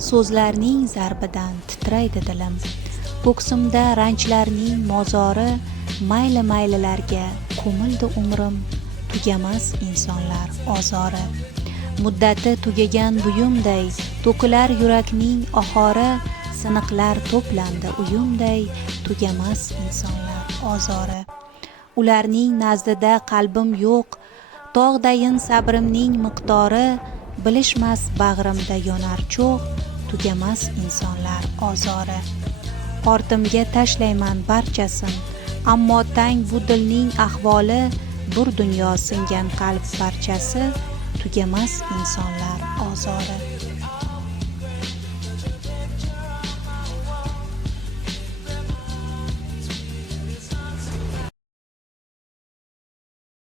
So'zlarning zarbidan titraydi dilim. Ko'ksimda ranjlarning mozori, mayli-maylilarga ko'mildi umrim, tugamas insonlar ozori. Muddati tugagan buyumday to'kilar yurakning ohori, siniqlar to'plandi uyumday, tugamas insonlar ozori. Ularning nazdida qalbim yo'q, tog'dayin sabrimning miqdori, bilishmas bag'rimda yonar cho'g', tugamas insonlar ozori. Ortimga tashlayman barchasin, ammo tang bu dilning ahvoli, bir dunyo singan qalb parchasi, tugamas insonlar ozori.